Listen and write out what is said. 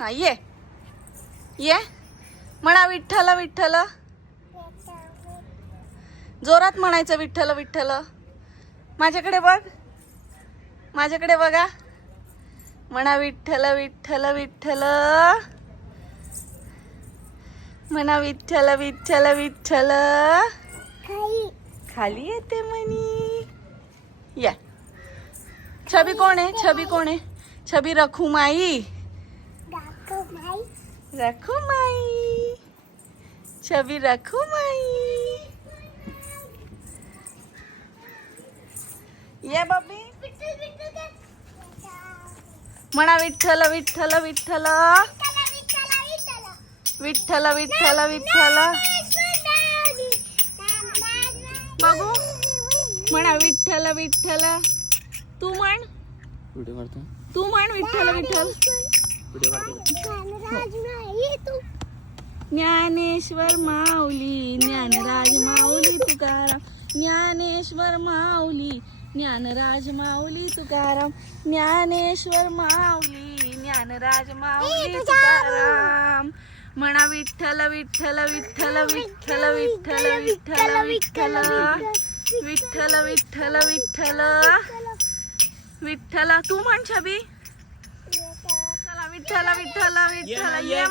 हा ये ये म्हणा विठ्ठल विठ्ठल. जोरात म्हणायचं विठ्ठल विठ्ठल. माझ्याकडे बघ, माझ्याकडे बघा. म्हणा विठ्ठल विठ्ठल विठ्ठल. म्हणा विठ्ठल विठ्ठल विठ्ठल. खाली येते म्हणी. या छबी कोण आहे? छबी कोण आहे? छबी रखुमाई. रखुमाई. छबी रखुमाई. ये बबी. म्हणा विठ्ठल विठ्ठल विठ्ठल. विठ्ठल विठ्ठल विठ्ठल. बघू म्हणा विठ्ठल विठ्ठल. तू म्हण, तू म्हण विठ्ठल विठ्ठल. ज्ञानेश्वर माऊली ज्ञानराज माऊली तुकाराम. ज्ञानेश्वर माऊली ज्ञानराज माऊली तुकाराम. ज्ञानेश्वर माऊली ज्ञानराज माऊली तुकाराम. म्हणा विठ्ठल विठ्ठल विठ्ठल विठ्ठल विठ्ठल विठ्ठल विठ्ठल. विठ्ठल विठ्ठल विठ्ठल विठ्ठल. तू म्हण छबी. चला विठ्ठल विठ्ठल विठ्ठल. ये